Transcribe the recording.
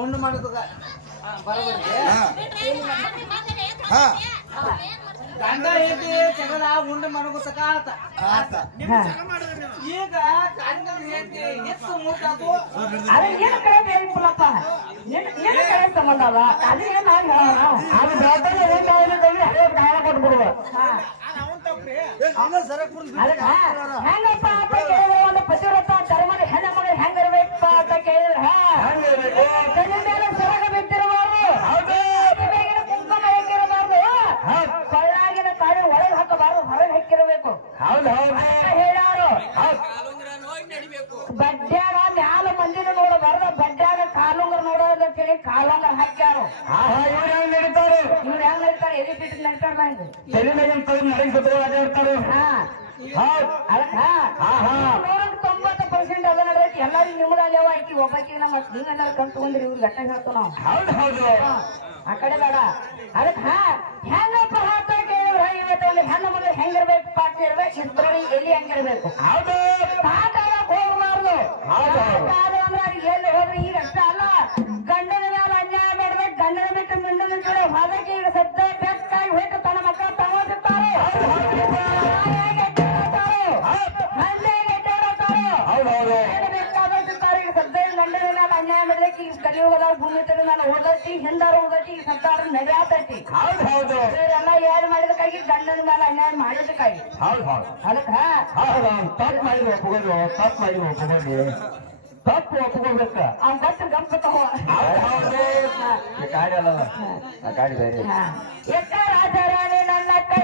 ಉಂಡು ಮಾಡೋದ ಬರಬರ್ಗೆ ಗಂಡ ಹೇಗೆ ಜಗಳ ಉಂಡು ಮಾಡೋತಕ ಆತ ಈಗ ಗಂಡ ಹೇಗೆ ಎಷ್ಟು ಮೂಟಾತು ಅರೆ ಏನು ಕರೆ ಹೇಳಿಲ್ಲಪ್ಪ ಏನು ಕರೆ ಸಂಬಂಧ ಅಲ್ಲ ಅದು ಏನು ಹಾಗೆ ಅದು ಬೇಟಲ್ಲಿ ಏನು ಹೇಳಿದ್ರೆ ಹಳೆ ಕಾಲ ಕೊಟ್ಬಿಡುವ ಹೆಂಗಪ್ಪ ಅಂತ ಕೇಳಿದ್ರೆ ಒಂದು ಪತಿವ್ರತ ಧರ್ಮದ ಹೆಣ್ಣು ಮಗಳು ಹೆಂಗಿರ್ಬೇಕಪ್ಪ ಅಂತ ಕೇಳಿದ್ರೆ ಕಣ್ಣ ಮೇಲೆ ಸೊರಗ ಬಿದ್ದಿರಬಾರ್ದು ಕುಂಕುಮ ಹಾಕಿರಬಾರ್ದು ಕೊಳ್ಳಾಗಿನ ತಾಳಿ ಒಳಗೆ ಹಾಕಬಾರ್ದು ಹೊರಗೆ ಹಾಕಿರಬೇಕು ಹೇಳ್ಯಾರು ಬಡ್ಡ್ಯಾಗ ಮ್ಯಾಲ ಮಂದಿನ ನೋಡಬಾರ್ದು ಬಡ್ಡ್ಯಾಗ ಕಾಲುಂಗರ್ ನೋಡೋದ ಕೇಳಿ ಕಾಲುಂಗರ್ ಹಾಕ್ಯಾರು ಇವ್ರು ಹೆಂಗ್ ನಡೀತಾರೆ ಎದಿ ಬಿಟ್ಟು ನಡೀತಾರ ನೋಡಕ್ 90% ಅದ ನಡೈತಿ ಎಲ್ಲಾರು ನಿಮ್ದಲ್ಲಿ ಯಾವ ಐತಿ ಒಬ್ಬಾಕಿ ನಮ್ಮ ಹಿಂಗನ್ನಾರು ಕಂತ್ಕೊಂಡ್ರಿ ಇವ್ರು ಲೆಕ್ಕ ಹೇಳ್ತು ನಾವು ಆ ಕಡೆ ಬೇಡ ಅದಕ್ಕೆ ಹೆಂಗಪ್ಪ ಹಾತ ಕೇಳಿದ್ರ ಇವತ್ತು ಒಂದು ಹೆಣ್ಣು ಮಗಳು ಹೆಂಗಿರ್ಬೇಕು ಪಾಠ ಇರ್ಬೇಕು ಇದ್ರಲ್ಲಿ ಎಲ್ಲಿ ಹೆಂಗಿರ್ಬೇಕು ಪಾಠ ಹೋಗ್ಬಾರ್ದು ಅಂದ್ರೆ ಅದು ಎಲ್ಲಿ ಹೋದ್ರೆ ಈಗ ಅಷ್ಟ ಅಲ್ಲ ಗಂಡನ ಮೇಲೆ ಅನ್ಯಾಯ ಮಾಡ್ಬೇಕು ಗಂಡನ ಬಿಟ್ಟು ಮಿಂಡನ ಕಡೆ ಹೊರಗೆ ಈಗ ಸದ್ದ ಬೆಕ್ಕಾಗಿ ಹೋಯ್ತು ತನ್ನ ಮಕ್ಕಳು ತಗೋತಿರ್ತಾರೆ ಬೇಕಾದ್ರೆ ಸದ್ದ ಗಂಡನ ಮೇಲೆ ಅನ್ಯಾಯ ಮಾಡ್ಬೇಕು ಈಗ ಕಲಿಯುಗದಾಗ ಭೂಮಿ ತಗ ನಾನು ಓದೈತಿ ಹಿಂದಾರ ಓದೈತಿ ಈಗ ಸದ್ದಾರ ನಡೆಯಾತೈತಿ ಇವರೆಲ್ಲ ಏನ್ ಮಾಡಿದಕ್ಕಾಗಿ ಗಂಡನ ಮೇಲೆ ಅನ್ಯಾಯ ಮಾಡಿದಕ್ಕಾಗಿ ಅದಕ್ಕೆ ತಪ್ಪು ಮಾಡಿ ಒಪ್ಪಿಕೊಂಡು ತಪ್ಪು ಒಪ್ಪಿಕೊಳ್ಬೇಕ ಅವ್ನ ಗಟ್ಟ ಗಂಪತ್ತವ ಗಾಡಿ ಅಲ್ಲ ಗಾಡಿ ಬೇರೆ ಎಕ್ಕ ರಾಜರಾಣಿ ನನ್ನ ಕೈ